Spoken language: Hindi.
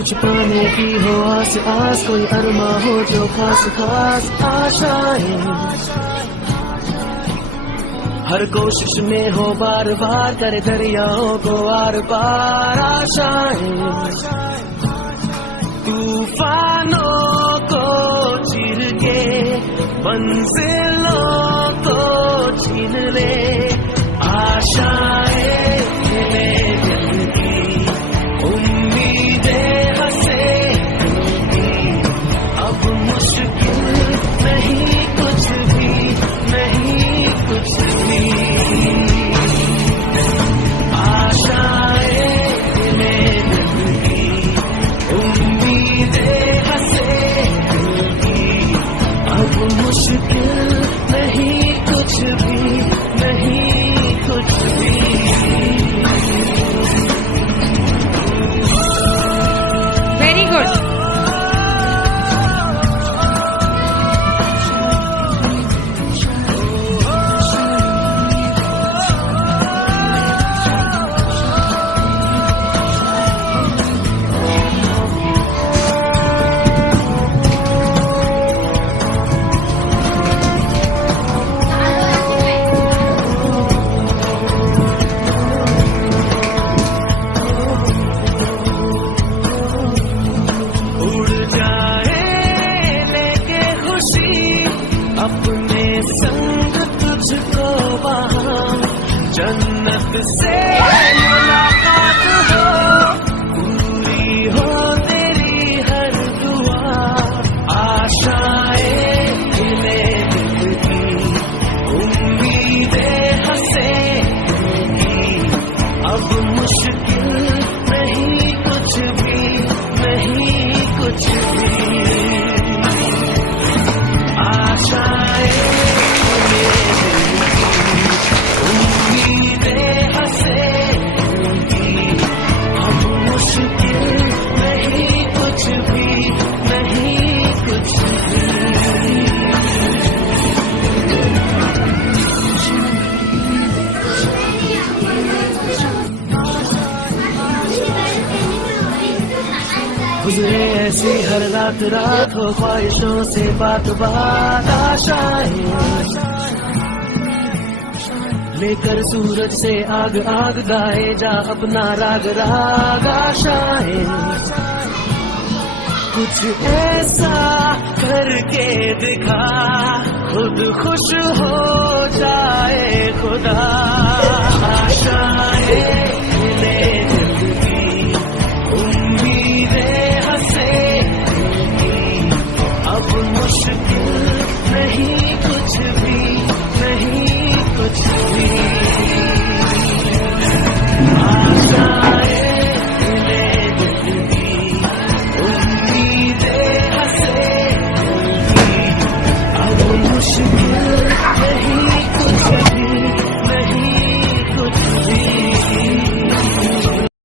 कुछ पाने की हो आस आस, कोई अरमा हो जो खास खास आशाएं, हर कोशिश में हो बार बार करे दरियाओं को आर पार आशाएं, तूफानों को चीर के मंजिलों को छीन ले आशाएं, खिले दिल की उम्मीदें हंसे अब मुश्किल नहीं कुछ भी, नहीं कुछ भी, आशाएं खिले दिल की उम्मीदें हंसे अब मुश्किल नहीं कुछ भी, नहीं कुछ भी। Very good. अपने संग तुझको वहाँ जन्नत से मुलाकात हो, पूरी हो तेरी हर दुआ, आशाएं खिले दिल की उम्मीदें हंसे अब मुश्किल नहीं कुछ भी, नहीं कुछ भी, आशाएं उम्मीदें हंसे अब मुश्किल नहीं कुछ भी, नहीं कुछ भी। गुजरे ऐसी हर रात रात हो ख्वाहिशों से बात बात, आशाएं लेकर सूरज से आग आग गाए जा अपना राग राग, आशाएं कुछ ऐसा करके दिखा खुद खुश हो जाए